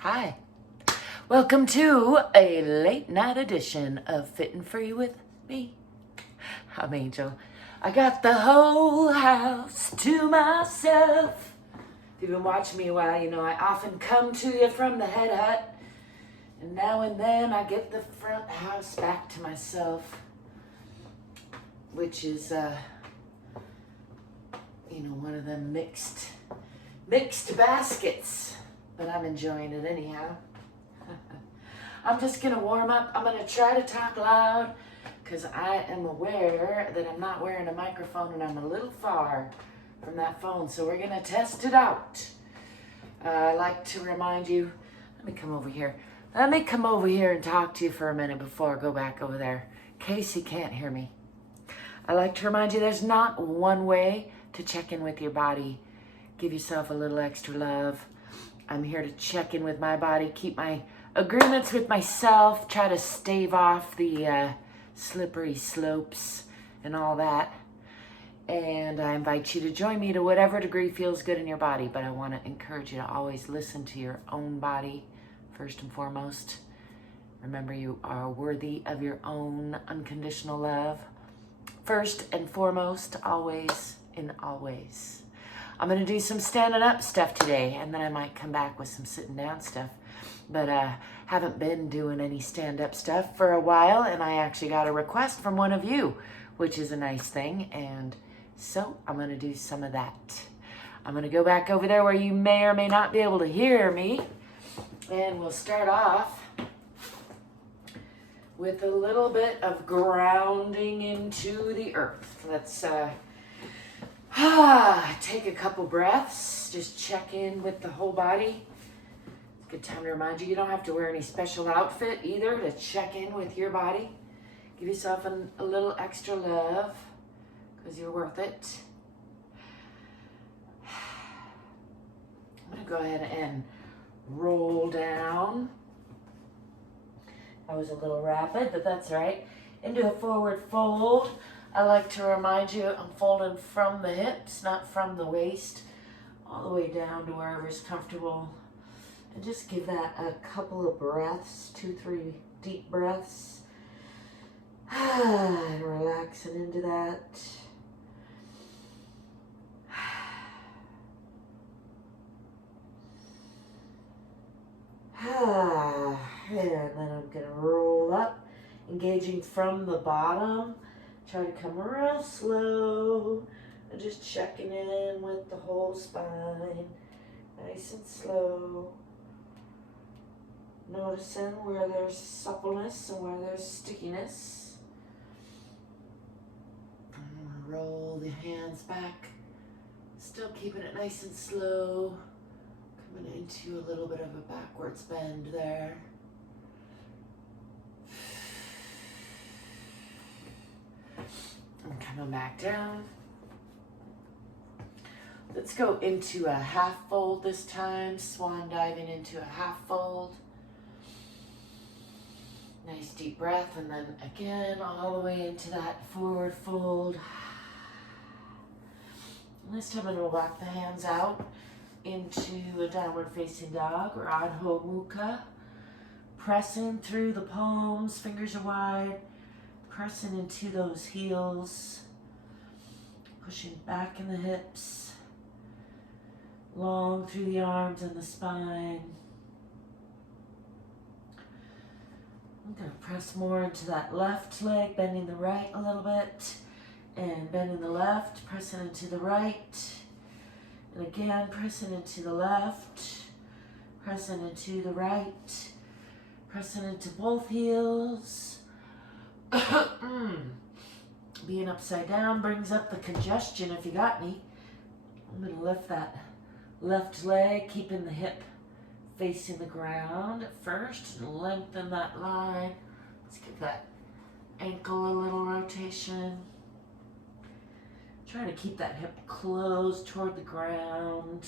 Hi, welcome to a late night edition of Fit and Free with me. I'm Angel. I got the whole house to myself. If you've been watching me a while, you know I often come to you from the Head Hutt, and now and then I get the front house back to myself, which is, one of them mixed baskets. But I'm enjoying it anyhow. I'm just gonna warm up. I'm gonna try to talk loud because I am aware that I'm not wearing a microphone and I'm a little far from that phone. So we're gonna test it out. I like to remind you, let me come over here. Let me come over here and talk to you for a minute before I go back over there, in case you can't hear me. I like to remind you there's not one way to check in with your body. Give yourself a little extra love. I'm here to check in with my body, keep my agreements with myself, try to stave off the slippery slopes and all that. And I invite you to join me to whatever degree feels good in your body, but I want to encourage you to always listen to your own body first and foremost. Remember, you are worthy of your own unconditional love. First and foremost, always and always. I'm going to do some standing up stuff today, and then I might come back with some sitting down stuff. But haven't been doing any stand-up stuff for a while, and I actually got a request from one of you, which is a nice thing, and so I'm going to do some of that. I'm going to go back over there where you may or may not be able to hear me, and we'll start off with a little bit of grounding into the earth. Let's take a couple breaths, just check in with the whole body. It's a good time to remind you, you don't have to wear any special outfit either to check in with your body. Give yourself a little extra love, because you're worth it. I'm going to go ahead and roll down. That was a little rapid, but that's all right. Into a forward fold. I like to remind you, I'm folding from the hips, not from the waist, all the way down to wherever's comfortable. And just give that a couple of breaths, 2-3 deep breaths. And relaxing into that. And then I'm going to roll up, engaging from the bottom. Try to come real slow and just checking in with the whole spine, nice and slow. Noticing where there's suppleness and where there's stickiness. I'm gonna roll the hands back, still keeping it nice and slow, coming into a little bit of a backwards bend there. And coming back down. Let's go into a half fold this time. Swan diving into a half fold. Nice deep breath, and then again all the way into that forward fold. And this time I'm going to walk the hands out into a downward facing dog or Adho Mukha. Pressing through the palms, fingers are wide. Pressing into those heels, pushing back in the hips, long through the arms and the spine. I'm going to press more into that left leg, bending the right a little bit, and bending the left, pressing into the right, and again pressing into the left, pressing into the right, pressing into both heels. Being upside down brings up the congestion if you got any. I'm going to lift that left leg, keeping the hip facing the ground at first, and lengthen that line. Let's give that ankle a little rotation. Trying to keep that hip closed toward the ground.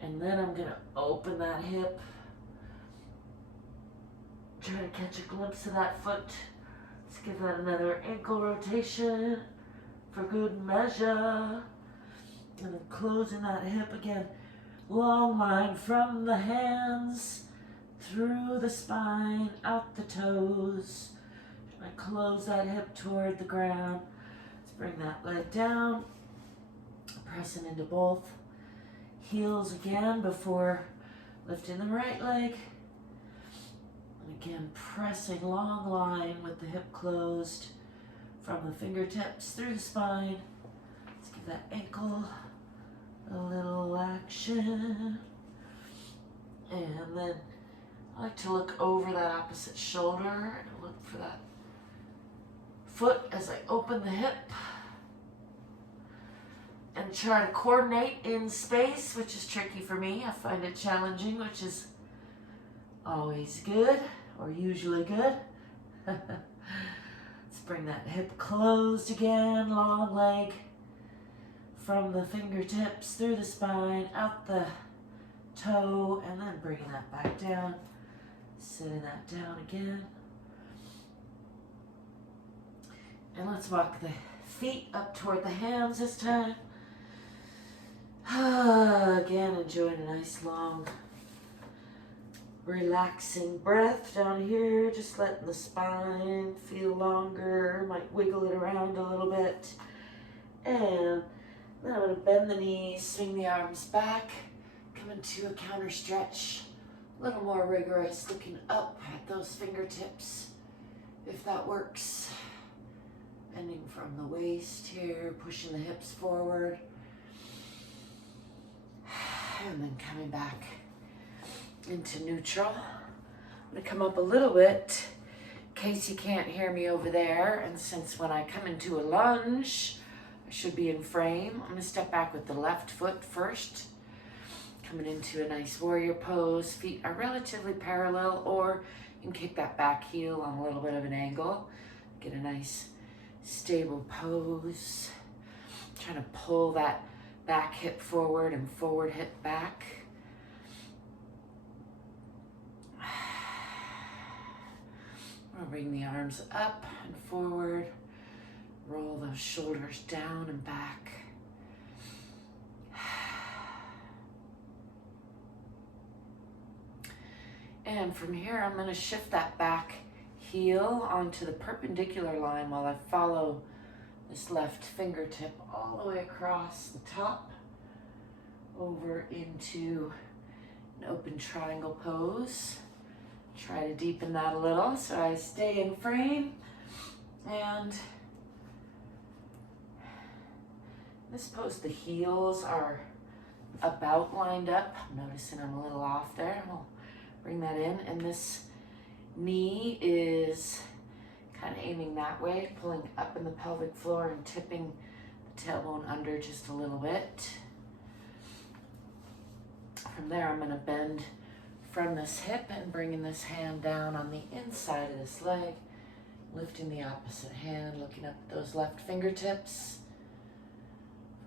And then I'm going to open that hip. Try to catch a glimpse of that foot. Let's give that another ankle rotation for good measure. And then closing that hip again. Long line from the hands, through the spine, out the toes. I close that hip toward the ground. Let's bring that leg down. Pressing into both heels again before lifting the right leg. And again, pressing long line with the hip closed from the fingertips through the spine. Let's give that ankle a little action. And then I like to look over that opposite shoulder and look for that foot as I open the hip. And try to coordinate in space, which is tricky for me. I find it challenging, which is always good, or usually good. Let's bring that hip closed again, long leg from the fingertips through the spine, out the toe, and then bringing that back down, sitting that down again. And let's walk the feet up toward the hands this time. Again, enjoying a nice long relaxing breath down here, just letting the spine feel longer, might wiggle it around a little bit. And then I'm going to bend the knees, swing the arms back, come into a counter stretch, a little more rigorous, looking up at those fingertips, if that works. Bending from the waist here, pushing the hips forward. And then coming back into neutral. I'm going to come up a little bit in case you can't hear me over there. And since when I come into a lunge, I should be in frame. I'm going to step back with the left foot first. Coming into a nice warrior pose. Feet are relatively parallel, or you can kick that back heel on a little bit of an angle. Get a nice stable pose. Trying to pull that back hip forward and forward hip back. I'll bring the arms up and forward. Roll those shoulders down and back. And from here, I'm going to shift that back heel onto the perpendicular line while I follow this left fingertip all the way across the top over into an open triangle pose. Try to deepen that a little so I stay in frame. And this pose, the heels are about lined up. I'm noticing I'm a little off there. I'll bring that in, and this knee is kind of aiming that way, pulling up in the pelvic floor and tipping the tailbone under just a little bit. From there, I'm going to bend from this hip and bringing this hand down on the inside of this leg, lifting the opposite hand, looking up at those left fingertips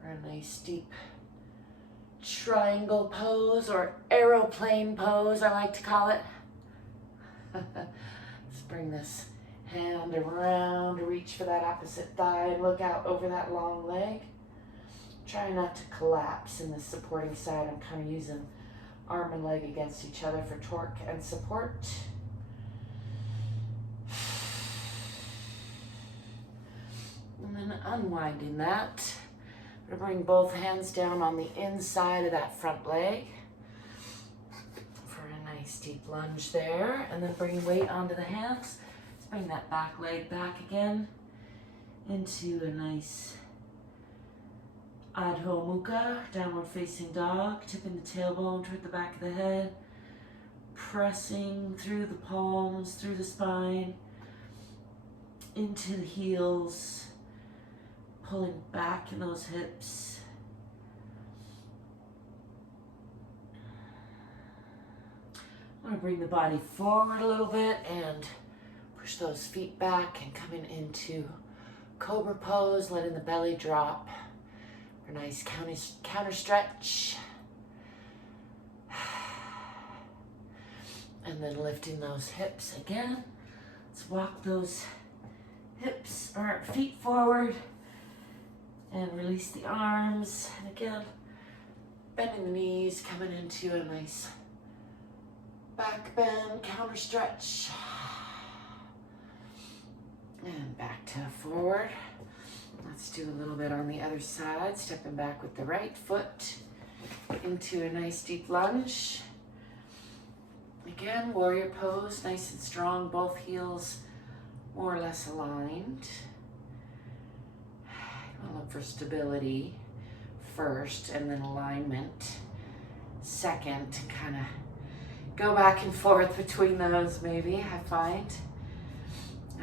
for a nice deep triangle pose, or aeroplane pose, I like to call it. Let's bring this hand around, reach for that opposite thigh, and look out over that long leg. Try not to collapse in the supporting side. I'm kind of using arm and leg against each other for torque and support. And then unwinding that. I'm going to bring both hands down on the inside of that front leg for a nice deep lunge there. And then bring weight onto the hands. Let's bring that back leg back again into a nice Adho Mukha, downward facing dog, tipping the tailbone toward the back of the head, pressing through the palms, through the spine, into the heels, pulling back in those hips. I'm going to bring the body forward a little bit and push those feet back and coming into cobra pose, letting the belly drop. A nice counter stretch. And then lifting those hips again. Let's walk those hips or feet forward and release the arms. And again, Bending the knees, coming into a nice back bend, counter stretch. And back to forward. Let's do a little bit on the other side, stepping back with the right foot into a nice deep lunge. Again, warrior pose, nice and strong, both heels more or less aligned. I'll look for stability first and then alignment second, and kind of go back and forth between those maybe, I find,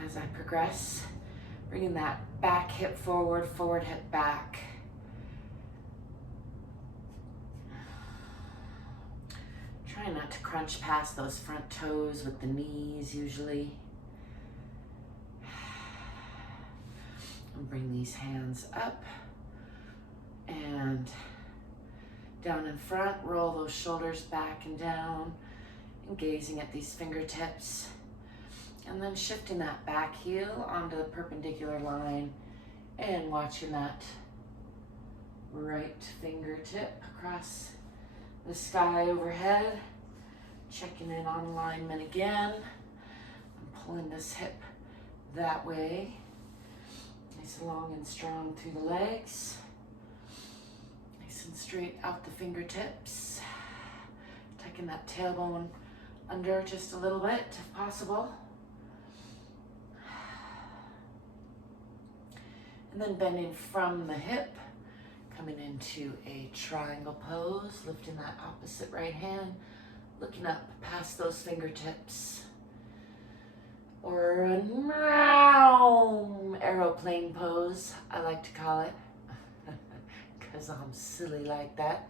as I progress. Bringing that back hip forward, forward hip back. Try not to crunch past those front toes with the knees usually. And bring these hands up and down in front. Roll those shoulders back and down and gazing at these fingertips. And then shifting that back heel onto the perpendicular line and watching that right fingertip across the sky overhead. Checking in on alignment again. I'm pulling this hip that way. Nice and long and strong through the legs. Nice and straight out the fingertips. Tucking that tailbone under just a little bit if possible. And then bending from the hip, coming into a triangle pose, lifting that opposite right hand, looking up past those fingertips. Or a aeroplane pose, I like to call it, because I'm silly like that.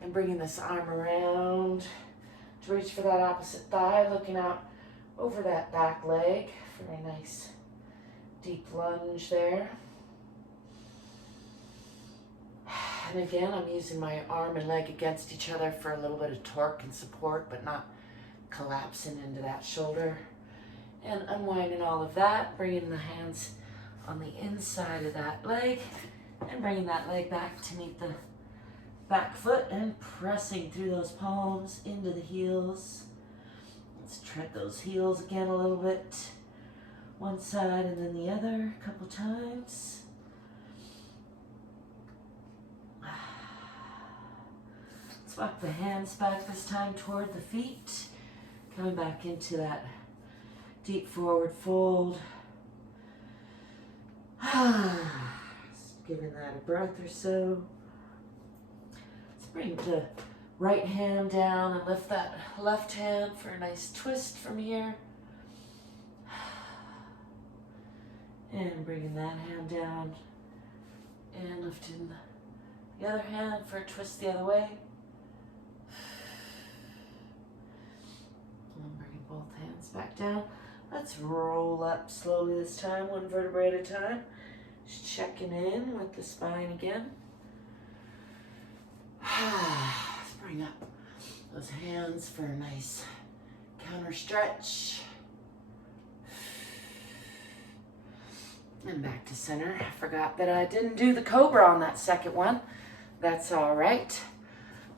And bringing this arm around to reach for that opposite thigh, looking out over that back leg for a nice deep lunge there. And again, I'm using my arm and leg against each other for a little bit of torque and support, but not collapsing into that shoulder. And unwinding all of that, bringing the hands on the inside of that leg and bringing that leg back to meet the back foot and pressing through those palms into the heels. Let's tread those heels again a little bit. One side and then the other a couple times. Let's walk the hands back this time toward the feet. Coming back into that deep forward fold. Just giving that a breath or so. Let's bring the right hand down and lift that left hand for a nice twist from here. And bringing that hand down and lifting the other hand for a twist the other way. And bringing both hands back down. Let's roll up slowly this time, one vertebrae at a time. Just checking in with the spine again. Let's bring up those hands for a nice counter stretch. And back to center. I forgot that I didn't do the cobra on that second one. That's all right.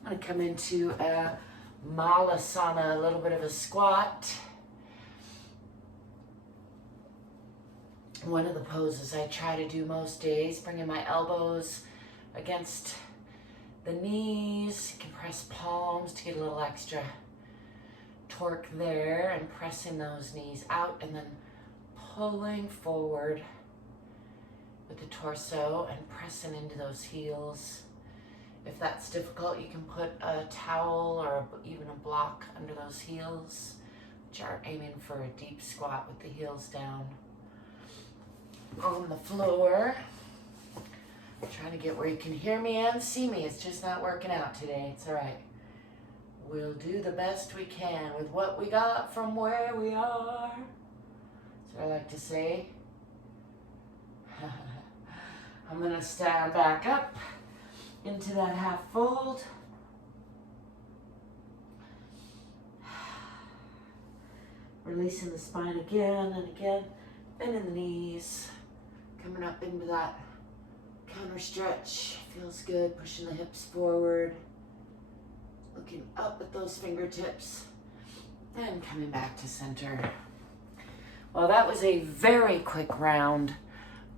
I'm going to come into a malasana, a little bit of a squat. One of the poses I try to do most days, bringing my elbows against the knees, compress palms to get a little extra torque there, and pressing those knees out and then pulling forward with the torso and pressing into those heels. If that's difficult, you can put a towel or even a block under those heels, which are aiming for a deep squat with the heels down. On the floor, I'm trying to get where you can hear me and see me. It's just not working out today. It's all right. We'll do the best we can with what we got from where we are. That's what I like to say. I'm going to stand back up into that half fold. Releasing the spine again and again. Bending the knees. Coming up into that counter stretch. Feels good, pushing the hips forward, looking up at those fingertips, and coming back to center. Well, that was a very quick round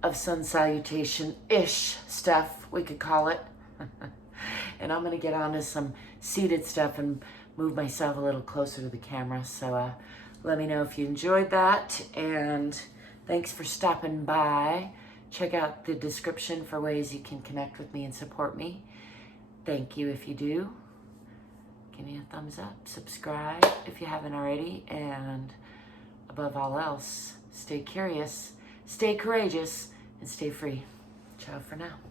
of sun salutation-ish stuff, we could call it. And I'm gonna get on to some seated stuff and move myself a little closer to the camera. So let me know if you enjoyed that, and thanks for stopping by. Check out the description for ways you can connect with me and support me. Thank you if you do. Give me a thumbs up, subscribe if you haven't already, and above all else, stay curious, stay courageous, and stay free. Ciao for now.